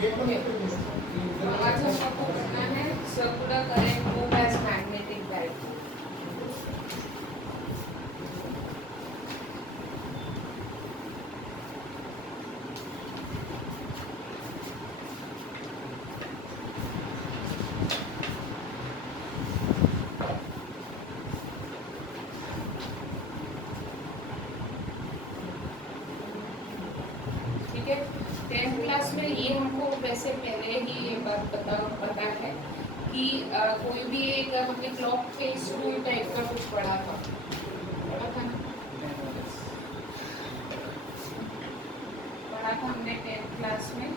आज हम आपको करना है circular current move as magnetic dipole. ठीक है, 10th क्लास में ये हमको वैसे पहले ही ये बात पता है कि कोई भी एक हमने क्लॉक फेस रूल टाइप का कुछ पढ़ा था हमने 10th क्लास में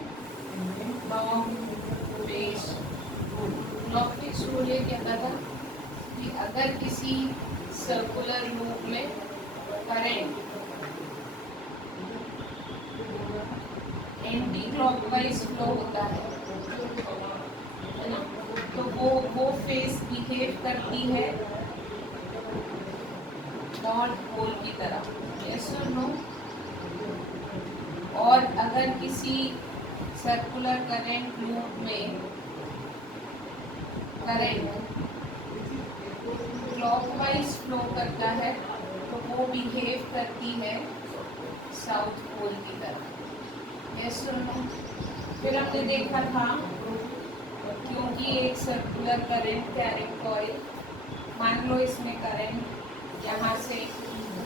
क्लॉक फेस रूल ये कहता था कि अगर किसी सर्कुलर लूप में करंट एंटी क्लॉकवाइज फ्लो होता है ना, तो वो फेस बिहेव करती है नॉर्थ पोल की तरह। यस और नो? और अगर किसी सर्कुलर करंट लूप में करंट क्लॉकवाइज फ्लो करता है तो वो बिहेव करती है साउथ पोल की तरह। यस और नो? फिर हमने देखा था क्योंकि एक सर्कुलर करंट कैरिंग कॉइल, मान लो इसमें करंट यहाँ से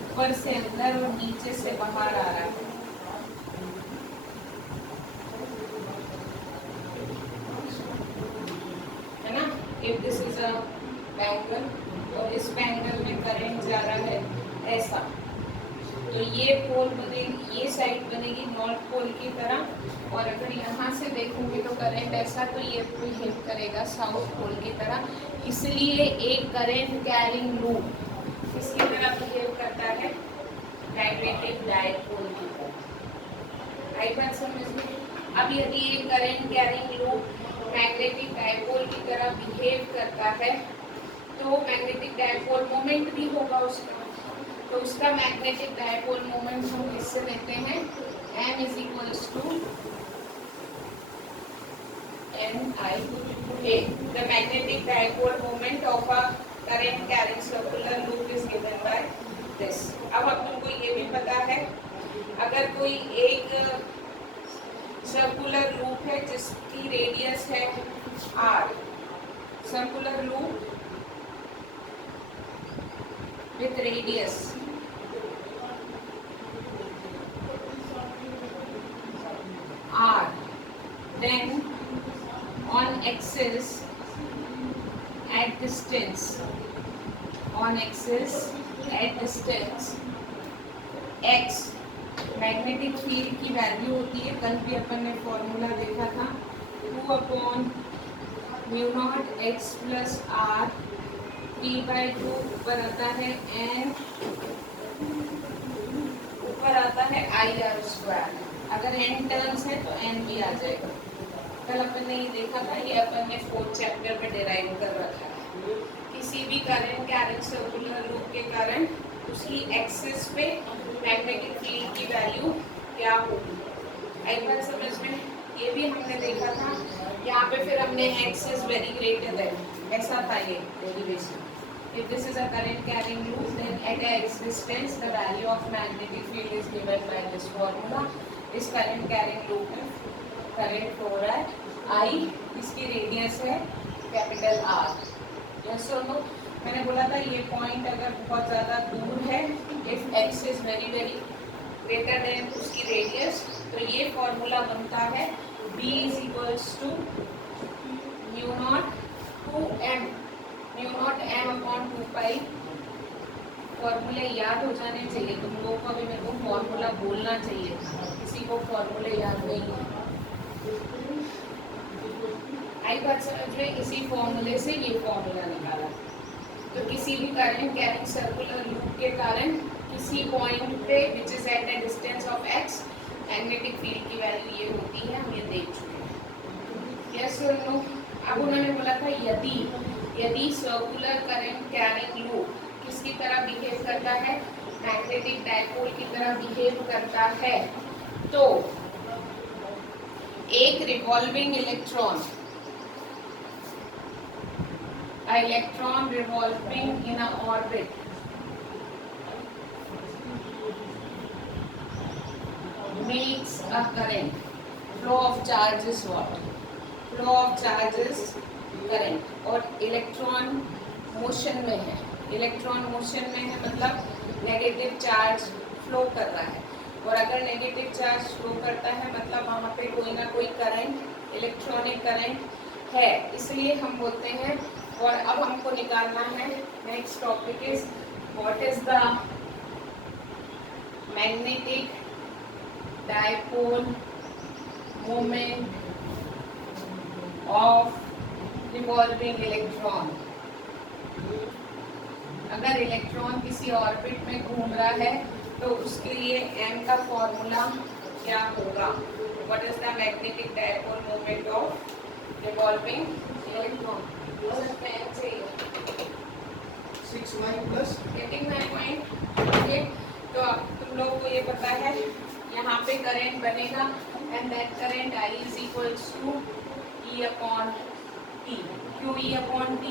ऊपर से अंदर और नीचे से बाहर आ रहा है, ना? If this is a bangle और इस बैंगल में करंट जा रहा है ऐसा, तो ये पोल बनेगी, ये साइड बनेगी नॉर्थ पोल की तरह। और अगर यहाँ से देखोगे तो करंट ऐसा, तो ये बिहेव करेगा साउथ पोल की तरह। इसलिए एक करंट कैरिंग लूप किसकी तरह बिहेव करता है? मैग्नेटिक डायपोल की तरह। आई बात समझ में? अब यदि एक current carrying loop magnetic dipole की तरह बिहेव करता है तो मैग्नेटिक डायपोल मोमेंट भी होगा उसका, तो उसका मैग्नेटिक डायपोल मोमेंट हम किससे लेते हैं? m is equals to ni a. The magnetic dipole moment of a current carrying circular loop is given by this. अब हम तुमको ये भी पता है, अगर कोई एक सर्कुलर लूप है जिसकी रेडियस है r, circular loop with radius r, then on axis at distance x magnetic field की वैल्यू होती है। कल भी अपन ने फॉर्मूला देखा था, 2/μ0x + r p/2 ऊपर आता है n, ऊपर आता है ir²। अगर n टर्म्स है तो n भी आ जाएगा। कल अपन ने ये देखा था, ये अपन ने 4th चैप्टर में डिराइव कर रखा है। किसी भी करंट कैरिंग सर्कुलर लूप के कारण उसकी एक्सिस पे मैग्नेटिक फील्ड की वैल्यू क्या होगी? एक बार समझ में? ये भी हमने देखा था। यहाँ पे फिर हमने x is very greater than, ऐसा था ये derivation. If this is a current carrying loop, then at x distance the value of magnetic field is given by this formula. इस current carrying loop में करंट फ्लो रहा है I, इसकी radius है capital R। Yes और no? मैंने बोला था ये पॉइंट अगर बहुत ज़्यादा दूर है, if x is very very greater than उसकी रेडियस, तो ये फॉर्मूला बनता है b is equals to μ0/m/2π। फॉर्मूले याद हो जाने चाहिए तुम लोगों को। अभी मेरे को फॉर्मूला बोलना चाहिए, किसी को फॉर्मूले याद नहीं है। आई बात समझ में? इसी फॉर्मूले से ये फॉर्मूला निकाला। तो किसी भी करंट कैरिंग सर्कुलर लूप के कारण किसी पॉइंट पे which is at a distance of x magnetic field की वैल्यू ये होती है, हम ये देख चुके हैं। यस और नो? अब उन्होंने बोला था यदि सर्कुलर करंट कैरिंग लूप किसकी तरह बिहेव करता है? मैग्नेटिक डायपोल की तरह बिहेव करता है, तो एक revolving electron, electron revolving in a orbit makes a current. Flow of charge is what? Flow of charge is current. और इलेक्ट्रॉन मोशन में है, इलेक्ट्रॉन मोशन में है मतलब नेगेटिव चार्ज फ्लो कर रहा है, और अगर नेगेटिव चार्ज फ्लो करता है मतलब वहाँ पे कोई ना कोई करंट, इलेक्ट्रॉनिक करंट है, इसलिए हम बोलते हैं। और अब हमको निकालना है, next topic is what is the magnetic dipole moment of revolving electron. अगर इलेक्ट्रॉन किसी ऑर्बिट में घूम रहा है तो उसके लिए m का फॉर्मूला क्या होगा? What is the magnetic dipole moment of revolving electron? चाहिए 6 9 plus getting my point. Okay, तो अब तुम लोगों को ये पता है यहाँ पे करंट बनेगा and that current I is equals to E upon T। क्यों E upon T?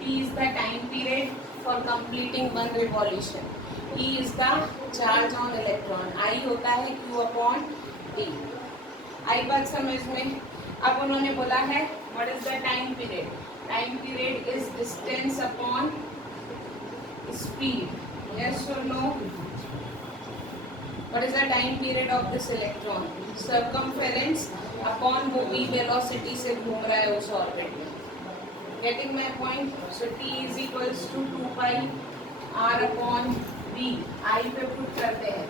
T is the time period for completing one revolution, E is the charge on electron, I होता है Q अपॉन T। आई बात समझ में? अब उन्होंने बोला है what is the time period? Time period is distance upon speed. Yes or no? What is the time period of this electron? Circumference upon वो v velocity से घूम रहा है उस orbit में। Getting my point? So t is equals to 2 pi r upon v। I पे put करते हैं,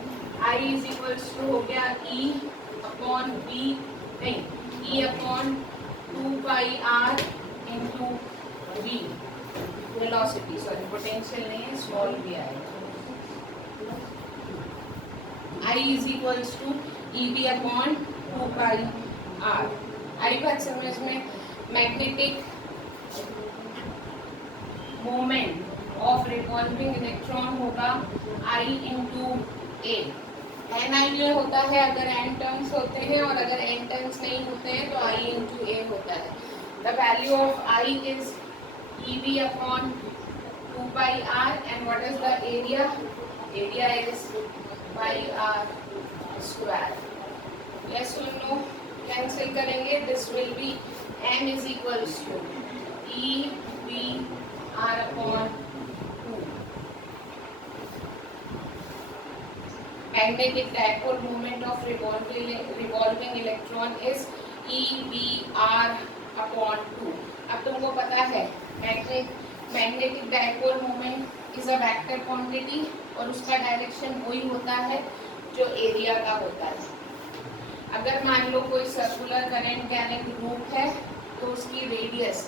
I is equals to हो गया e upon v, नहीं e upon 2 pi r into v velocity, sorry potential नहीं है, small भी आएगा। I is equals to E B upon 2 pi R. आई बात समझ में? Magnetic moment of revolving electron होगा I into A. N I ये होता है अगर एन टर्म्स होते हैं, और अगर एन टर्म्स नहीं होते हैं तो I इंटू ए होता है। The value of I is EB upon 2 pi r, and what is the area? Area is pi r square. Yes or no? Cancel करेंगे, this will be m is equals to EB r upon 2. Magnetic dipole moment of revolving electron is EB r upon 2. अब तुमको पता है magnetic dipole moment is a vector quantity, और उसका direction वही होता है जो एरिया का होता है। अगर मान लो कोई सर्कुलर करंट कैरिंग लूप है तो उसकी रेडियस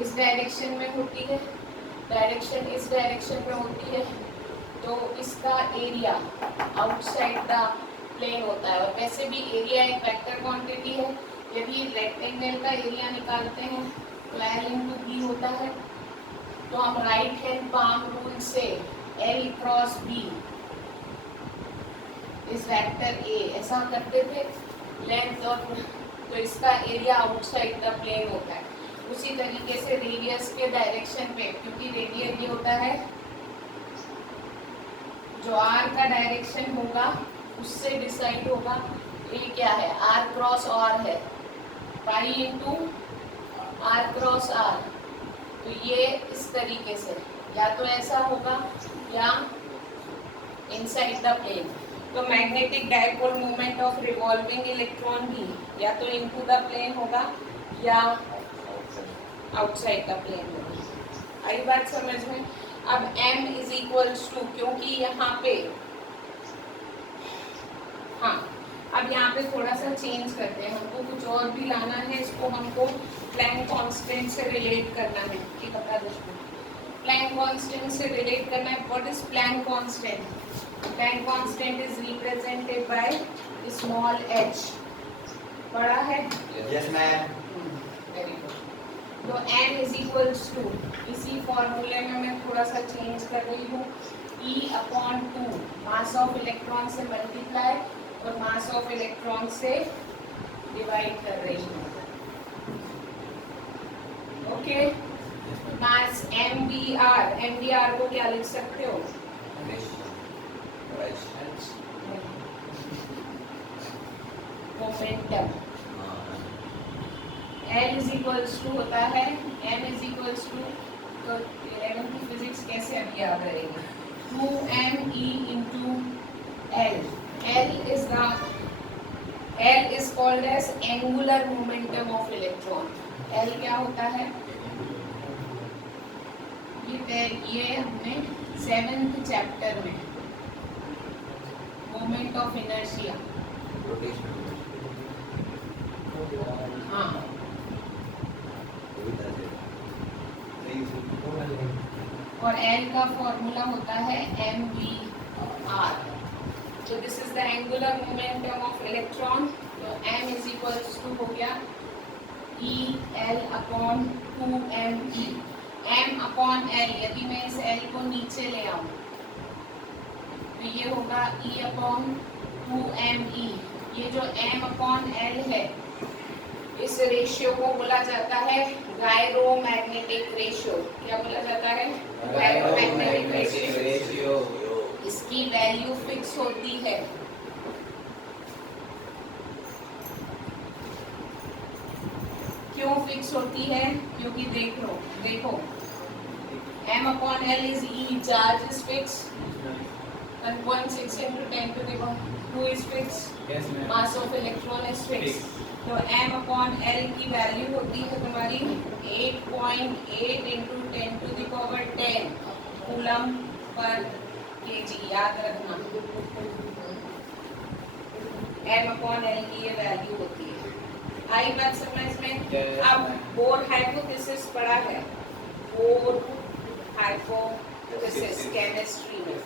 इस डायरेक्शन में होती है, डायरेक्शन इस डायरेक्शन में होती है, तो इसका एरिया आउटसाइड द प्लेन होता है। और वैसे भी एरिया एक वेक्टर क्वांटिटी है। यदि रेक्टेंगल का एरिया निकालते हैं तो L इंटू बी होता है, तो हम राइट हैंड पाम रूल से L क्रॉस बी इस वेक्टर ए ऐसा करते थे लेंथ, और तो इसका एरिया आउटसाइड द प्लेन होता है। उसी तरीके से रेडियस के डायरेक्शन पे, क्योंकि रेडियस ये होता है जो आर का डायरेक्शन होगा उससे डिसाइड होगा। ये क्या है? आर क्रॉस आर है, pi into R cross R. तो ये इस तरीके से या तो ऐसा होगा या इनसाइड द प्लेन। तो magnetic dipole moment of revolving electron भी या तो इनटू द प्लेन होगा या आउटसाइड द प्लेन होगा। आई बात समझ में? अब m इज इक्वल्स टू, क्योंकि यहाँ पे हाँ, अब यहाँ पे थोड़ा सा चेंज करते हैं, हमको कुछ और भी लाना है, इसको हमको प्लैंक कांस्टेंट से रिलेट करना है। कि बता दो, प्लैंक कांस्टेंट से रिलेट करना है। What is Planck constant? Planck constant is represented by small h। पढ़ा है? Yes ma'am. Very good. तो m इज इक्वल्स टू, इसी फॉर्मूले में मैं थोड़ा सा चेंज कर रही हूँ, E upon 2 mass of electron से मल्टीप्लाई और मास ऑफ इलेक्ट्रॉन से डिवाइड कर रही ओके, मास एमवीआर को क्या लिख सकते हो? Momentum. L is equals to होता है m इज इक्वल्स टू, तो 11th की फिजिक्स कैसे अब याद रहेगी? 2me into L। L is called as angular momentum of electron. L क्या होता है? ये हमने 7th चैप्टर में मोमेंट ऑफ इनर्शिया, हाँ, और L का फॉर्मूला होता है mvr। तो this is the angular momentum of electron. तो m इज इक्वल्स टू हो गया EL upon 2me। m upon L, यदि मैं इस L को नीचे ले आऊं तो ये होगा E अपॉन 2me। ये जो m अपॉन L है, इस रेशियो को बोला जाता है गायरोमैग्नेटिक रेशियो। क्या बोला जाता है? Gyromagnetic ratio. इसकी वैल्यू फिक्स होती है। क्यों फिक्स होती है? क्योंकि देखो m upon L is E, charge is fix, 1.6 into 10 to the power 2 is fixed, mass of electron is fix. तो m अपॉन L की वैल्यू होती है तुम्हारी 8.8 into 10 to the power 10 coulomb per kg, याद रखना। m अपॉन L की ये value होती है। आई बात समझ में? अब बोर हाइपोथेसिस पढ़ा है, बोर हाइपोथेसिस केमिस्ट्री में,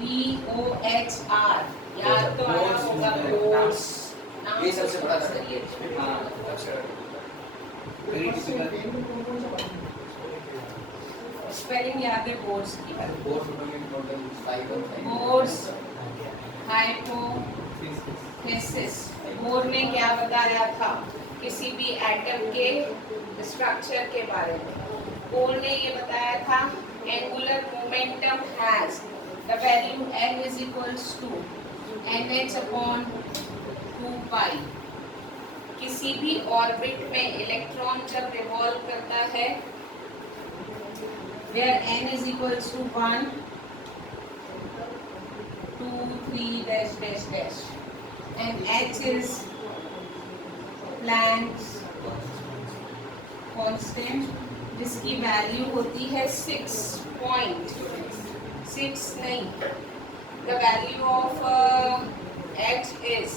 BOHR, याद तो आया होगा बोर्स। ये सबसे बड़ा स्पेलिंग याद है बोर्स की? Bourse hypothesis. बोर ने क्या बताया था किसी भी एटम के स्ट्रक्चर के बारे में? बोर ने ये बताया था angular momentum has the value n is equals to nh upon 2 pi। किसी भी ऑर्बिट में इलेक्ट्रॉन जब रिवॉल्व करता है, where n is equals to 1 2 3 dash dash dash and h is Planck's constant, जिसकी वैल्यू होती है 6.6 नहीं, the value of h is,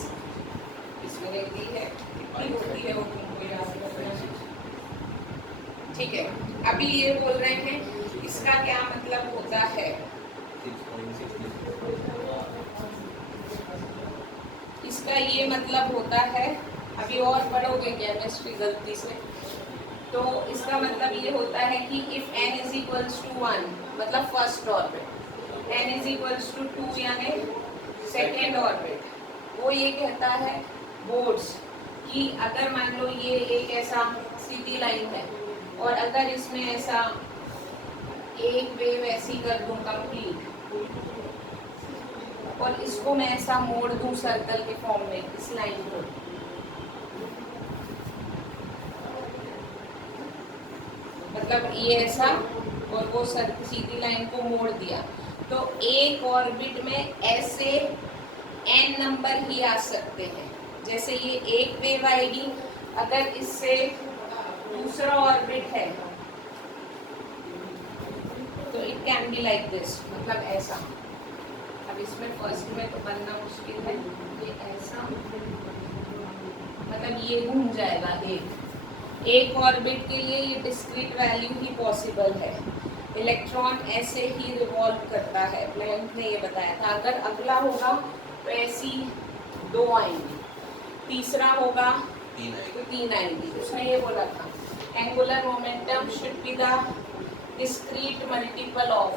इसमें लिख दी है कितनी होती है वो तुमको याद रखना। ठीक है, अभी ये बोल रहे हैं इसका क्या मतलब होता है। इसका ये मतलब होता है, अभी और पढ़ोगे केमिस्ट्री गलती से, तो इसका मतलब ये होता है कि if n is equals to 1 मतलब first orbit, n is equals to 2 यानी सेकेंड ऑर्बिट, वो ये कहता है बोर्ड्स कि अगर मान लो ये एक ऐसा सीधी लाइन है और अगर इसमें ऐसा एक वेव ऐसी कर दूं कंप्लीट और इसको मैं ऐसा मोड़ दूं सर्कल के फॉर्म में इस लाइन को, मतलब ये ऐसा और वो सीधी लाइन को मोड़ दिया, तो एक ऑर्बिट में ऐसे n नंबर ही आ सकते हैं। जैसे ये एक वेव आएगी, अगर इससे दूसरा ऑर्बिट है तो it can be like this, मतलब ऐसा। अब इसमें फर्स्ट में तो बनना मुश्किल है, ये ऐसा, मतलब ये घूम जाएगा एक ऑर्बिट के लिए ये डिस्क्रीट वैल्यू ही पॉसिबल है। इलेक्ट्रॉन ऐसे ही रिवॉल्व करता है, प्लैंक ने ये बताया था। अगर अगला होगा तो ऐसी 2 आएंगी, तीसरा होगा तो 3 आएंगी। उसने ये बोला था angular momentum should be the discrete multiple of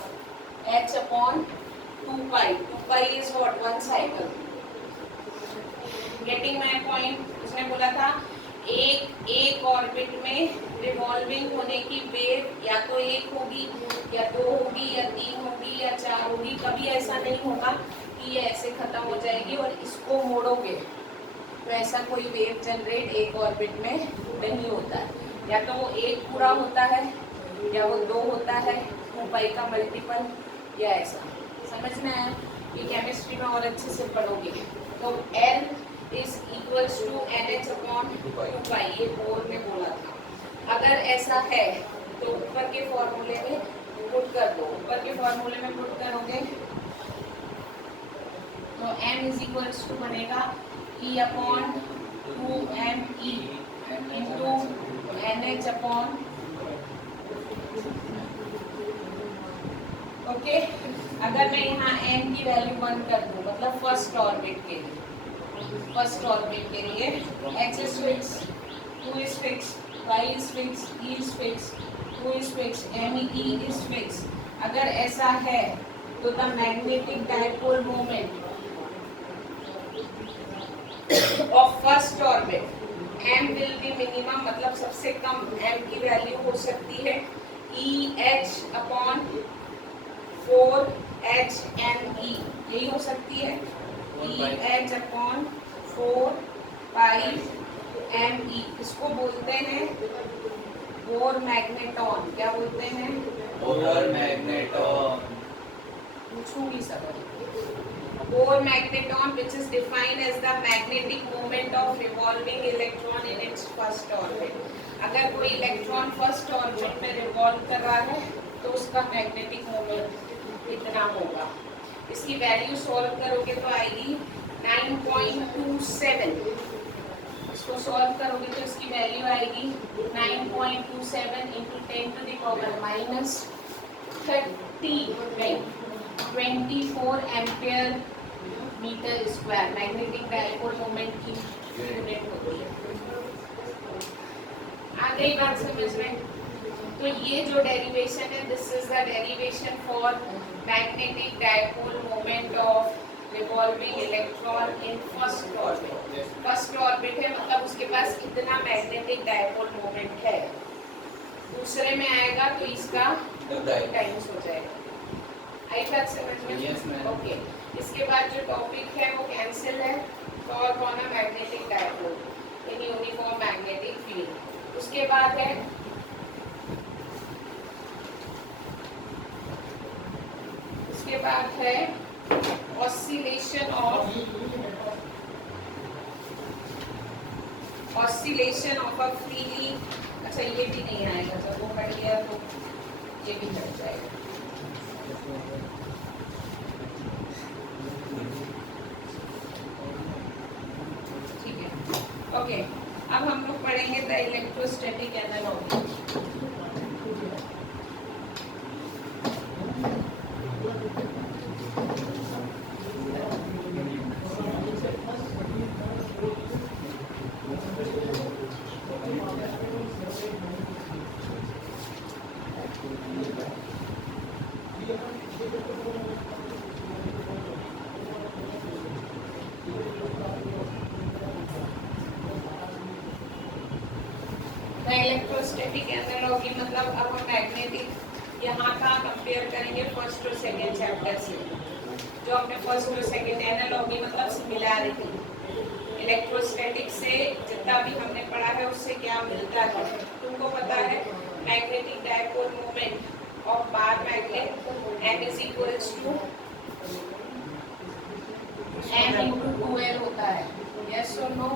h upon 2 pi। 2 pi is what? 1 cycle। Getting my point, उसने बोला था एक ऑर्बिट में रिवॉल्विंग होने की वेव या तो एक होगी या दो होगी या तीन होगी या चार होगी। कभी ऐसा नहीं होगा कि ये ऐसे खत्म हो जाएगी और इसको मोड़ोगे तो ऐसा कोई वेव जनरेट एक ऑर्बिट में नहीं होता है। या तो वो एक पूरा होता है या वो दो होता है, पाई का मल्टीपल, या ऐसा। समझ में आया? ये केमिस्ट्री में और अच्छे से पढ़ोगे। तो L is equals to NH upon 2 pi, ये बोर ने बोला था। अगर ऐसा है तो ऊपर के फॉर्मूले में पुट कर दो। ऊपर के फॉर्मूले में पुट करोगे तो M इज इक्वल्स टू बनेगा E upon 2ME into NH upon, okay. अगर मैं यहाँ n की वैल्यू 1 कर दूँ, मतलब फर्स्ट ऑर्बिट के लिए, h is fixed, 2 is fixed, y is fixed, e is fixed, 2 is fixed, me is fixed। अगर ऐसा है तो the magnetic dipole moment of first orbit m will be minimum, मतलब सबसे कम m की वैल्यू हो सकती है EH अपॉन 4HME, यही हो सकती है EH अपॉन 4πME। इसको बोलते हैं बोर मैग्नेटॉन। क्या बोलते हैं? Bore magneton. पूछूंगी सब। Bore magneton which is defined as the magnetic moment of revolving electron in its first orbit। अगर कोई इलेक्ट्रॉन फर्स्ट ऑर्बिट में रिवॉल्व कर रहा है तो उसका मैग्नेटिक मोमेंट इतना होगा। इसकी वैल्यू सॉल्व करोगे तो आएगी 9.27। इसको सॉल्व करोगे तो इसकी वैल्यू आएगी 9.27 into 10 to the power minus 24 ampere metre square magnetic dipole moment की यूनिट होती है। आ गई बात समझ में? तो ये जो डेरिवेशन है, this is the derivation for magnetic dipole moment of revolving electron in first orbit. First orbit है मतलब उसके पास इतना मैग्नेटिक डाइपोल मोमेंट है। दूसरे में आएगा तो इसका टाइम्स हो जाएगा। आई बात समझ में? Yes, ma'am. ओके। इसके बाद जो टॉपिक है वो कैंसिल है। Solve on a magnetic dipole in uniform magnetic field. उसके बाद है oscillation of a freely, अच्छा ये भी नहीं आएगा, जब वो पढ़ लिया तो ये भी हट जाएगा। ठीक है, ओके। अब हम लोग पढ़ेंगे the electrostatic analogy. Electrostatic analogy मतलब अब हम मैग्नेटिक यहाँ का कंपेयर करेंगे फर्स्ट और सेकंड चैप्टर से। जो हमने फर्स्ट और सेकंड एनालॉजी मतलब सिमिलैरिटी, इलेक्ट्रोस्टैटिक से जितना भी हमने पढ़ा है उससे क्या मिलता है तुमको पता है। Magnetic dipole moment of bar magnet m is equals to m into 2l होता है, यस और नो।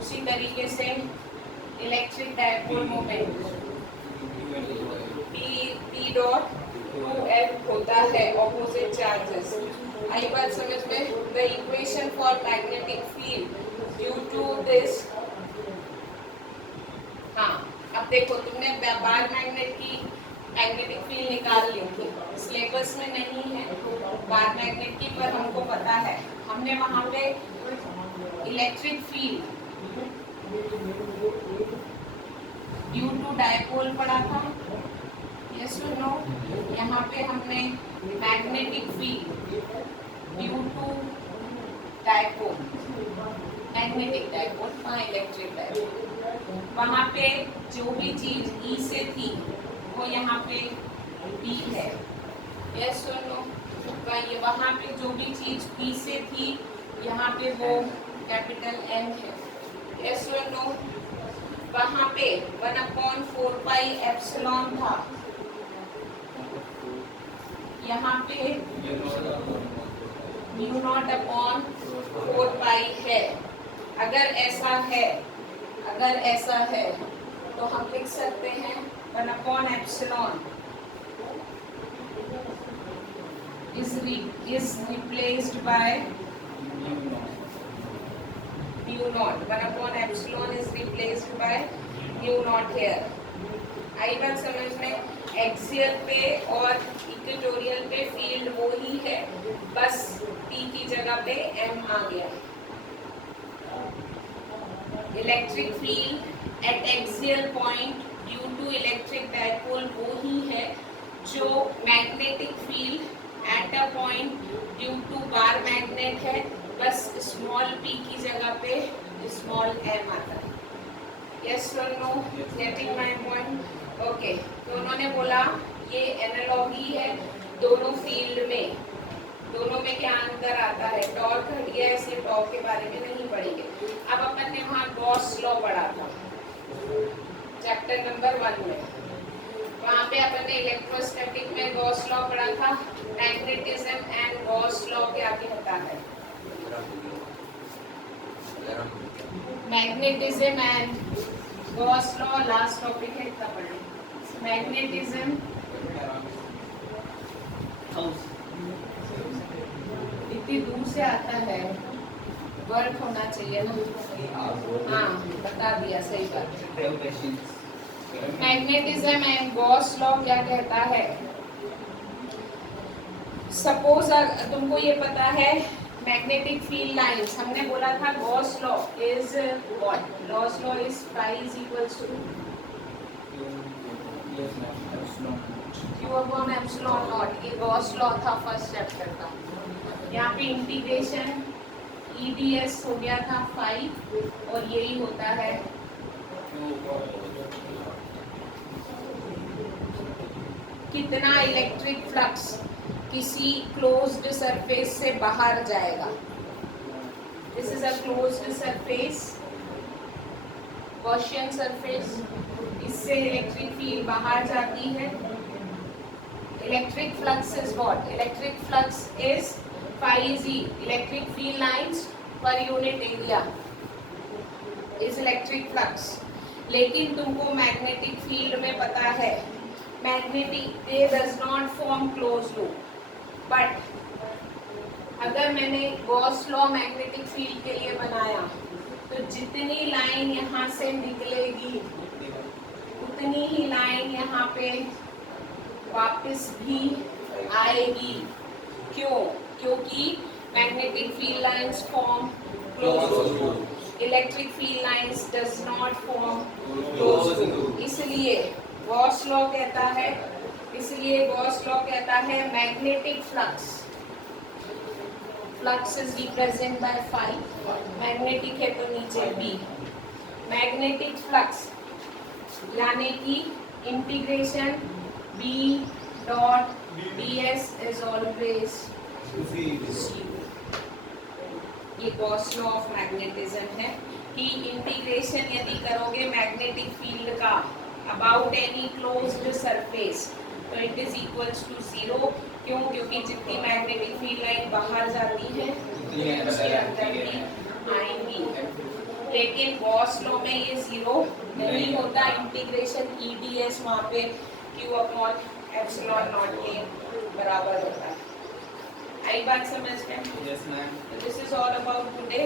उसी तरीके से electric dipole moment p dot 2f होता है ऑपोजिट चार्जेस। आई बात समझ में? The equation for magnetic field due to this. हाँ, अब देखो तुमने बार मैग्नेट की मैग्नेटिक फील्ड निकाल ली थी, सिलेबस में नहीं है बार मैग्नेट की, पर हमको पता है। हमने वहाँ पे electric field due to dipole पढ़ा था, यस और नो। यहाँ पे हमने magnetic field due to dipole magnetic dipole, वहाँ इलेक्ट्रिक डायपोल। वहाँ पे जो भी चीज ई से थी वो यहाँ पे बी है, यस और नो। वहाँ पे जो भी चीज पी से थी यहाँ पे वो कैपिटल एन है, यस और नो। वहाँ पे 1/4 पाई एप्सिलॉन था, यहाँ पे म्यू नॉट अपॉन 4 पाई है। अगर ऐसा है तो हम लिख सकते हैं 1/एप्सिलॉन is replaced by mu naught. 1/epsilon is replaced by mu naught here. आई बात समझ में? एक्सियल पे और इक्वेटोरियल पे फील्ड वो ही है, बस P की जगह पे M आ गया। Electric field at axial point due to electric dipole वो ही है जो magnetic field at a point due to bar magnet है, बस स्मॉल p की जगह पे स्मॉल m आता है। यस और no, getting my point? Okay, तो उन्होंने बोला ये एनालॉगी है दोनों फील्ड में। दोनों में क्या अंतर आता है? टॉर्क हट गया, इसलिए टॉर्क के बारे में नहीं पढ़ेंगे। अब अपन ने वहाँ गॉस लॉ पढ़ा था चैप्टर नंबर 1 में, वहाँ पे अपन ने इलेक्ट्रोस्टैटिक में गॉस लॉ पढ़ा था। मैग्नेटिज्म एंड गॉस लॉ क्या कहता है? Magnetism and Gauss law last topic है, इतना पढ़े। मैग्नेटिज्म इतनी दूर से आता है, वर्क होना चाहिए ना। हाँ, बता दिया, सही बात। मैग्नेटिज्म एंड गॉस लॉ क्या कहता है? सपोज तुमको ये पता है मैग्नेटिक फील्ड लाइंस, हमने बोला था Gauss law is what? Gauss law is pi is equals to q upon epsilon naught. ये गॉस लॉ था फर्स्ट चैप्टर का। यहाँ पे इंटीग्रेशन EDS हो गया था 5 और यही होता है कितना इलेक्ट्रिक फ्लक्स किसी क्लोज्ड सरफेस से बाहर जाएगा। This is a closed surface, Gaussian surface, इससे इलेक्ट्रिक फील्ड बाहर जाती है। Electric flux is what? Electric flux is phi electric field lines per unit area is electric flux. लेकिन तुमको मैग्नेटिक फील्ड में पता है magnetic they does not form close loop, but अगर मैंने गॉस लॉ मैग्नेटिक फील्ड के लिए बनाया तो जितनी लाइन यहाँ से निकलेगी उतनी ही लाइन यहाँ पे वापस भी आएगी। क्यों? क्योंकि magnetic field lines form close loop, electric field lines does not form close loop. इसलिए गॉस लॉ कहता है magnetic flux is represent by phi। Magnetic है तो नीचे B। मैग्नेटिक फ्लक्स यानी कि integration B dot ds is always 0। ये Gauss law of magnetism है कि इंटीग्रेशन यदि करोगे मैग्नेटिक फील्ड का अबाउट एनी क्लोज्ड सरफेस तो इट इज इक्वल्स टू 0। क्यों? क्योंकि जितनी मैग्नेटिक फील्ड लाइन बाहर जाती है उसके अंदर भी आएंगी। लेकिन गॉस लॉ में ये 0 नहीं होता। इंटीग्रेशन EDS वहाँ पे q अपॉन एप्सिलॉन नॉट के बराबर होता है। आई बात समझ में? Yes, ma'am. This is all about today.